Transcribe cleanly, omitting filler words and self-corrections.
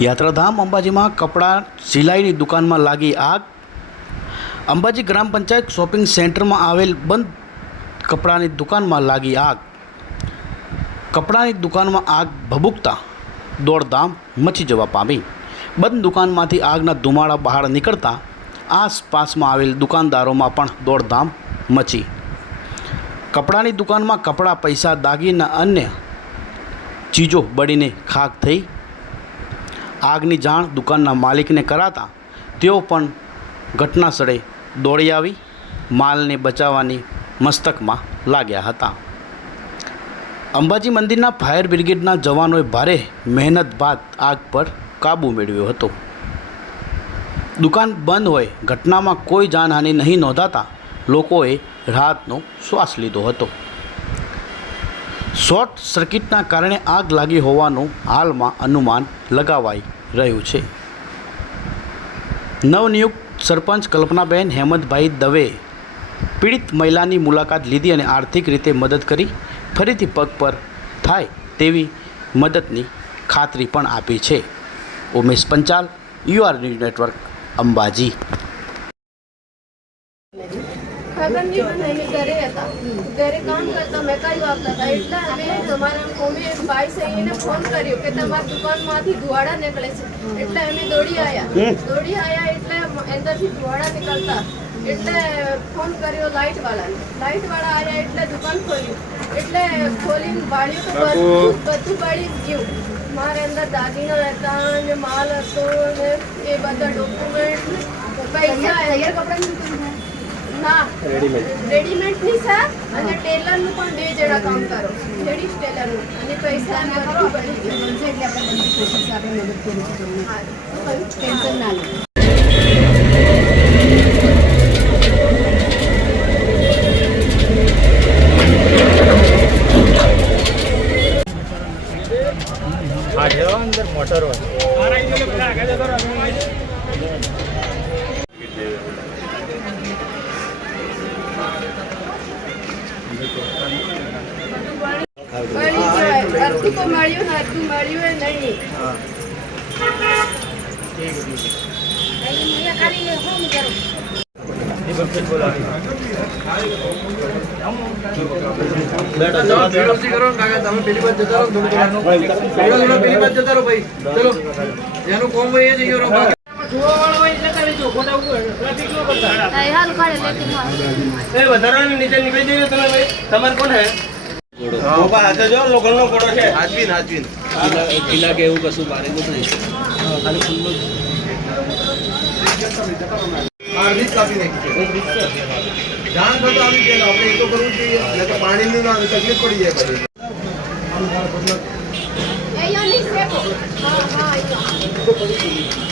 યાત્રાધામ અંબાજીમાં કપડાં સિલાઈની દુકાનમાં લાગી આગ. અંબાજી ગ્રામ પંચાયત શોપિંગ સેન્ટરમાં આવેલ બંધ કપડાની દુકાનમાં લાગી આગ. કપડાની દુકાનમાં આગ ભભૂકતા દોડધામ મચી જવા પામી. બંધ દુકાનમાંથી આગના ધુમાડા બહાર નીકળતા આસપાસમાં આવેલ દુકાનદારોમાં પણ દોડધામ મચી. કપડાની દુકાનમાં કપડાં, પૈસા, દાગીના અન્ય ચીજો બળીને ખાખ થઈ. આગની જાણ દુકાનના માલિકને કરાતા તેઓ પણ ઘટના સ્થળે દોડી આવી માલને બચાવવાની મસ્તકમાં લાગ્યા હતા. અંબાજી મંદિરના ફાયર બ્રિગેડના જવાનોએ ભારે મહેનત બાદ આગ પર કાબૂ મેળવ્યો હતો. દુકાન બંધ હોય ઘટનામાં કોઈ જાનહાનિ નહીં નોંધાતા લોકોએ રાહતનો શ્વાસ લીધો હતો. શોર્ટ સર્કિટના કારણે આગ લાગી હોવાનું હાલમાં અનુમાન લગાવાઈ રહ્યું છે. નવનિયુક્ત સરપંચ કલ્પનાબેન હેમંતભાઈ દવેએ પીડિત મહિલાની મુલાકાત લીધી અને આર્થિક રીતે મદદ કરી ફરીથી પગ પર થાય તેવી મદદની ખાતરી પણ આપી છે. Umesh Panchal, UR news network, Ambaji. खबर नहीं बनाई, घरे था, घरे काम करता, मैं कई वापता था એટલે અમે અમારા કોમે ભાઈ છે એને ફોન કર્યો કે તમારી દુકાનમાંથી ધુવાડા નીકળે છે. એટલે અમે દોડી આયા એટલે અંદરથી ધુવાડા નીકળતા એટલે ફોન કર્યો લાઇટ વાળા આયા એટલે દુકાન ખોલ્યું. એટલે ખોલીને બાળ્યું તો બધું બાળી ગયું. મારે અંદર દાગીના હતા અને માલ હતો ને એ બધા ડોક્યુમેન્ટ, પૈસા ના રેડીમેડ ની છે અને ટેલર નું પણ 2 જણા કામ કરો, લેડીઝ ટેલર નું, અને પૈસા બધું બળી ગયું છે. એટલે આપણે બંને કોશિશ આપણે મદદ કરી છે તમને. હા, ટેન્શન ના લો. આ જેવા અંદર મોટર હોય અર્ધું તો મળ્યું ને અર્ધું મળ્યું નહીં. તમારે કોણ હે? લોકલ નો કોડો છે. આજવીન કિલ્લા કે એવું કશું બારે નહીં. ખાલી ખુલ્લો મારવી કાપી નાખી છે. જાણ થતો આવી ગયેલો આપણે એ તો કરવું જોઈએ, એટલે તો પાણીની ના તકલીફ પડી જાય પછી. અહીંયા નહીં ફેંકો. હા અહીંયા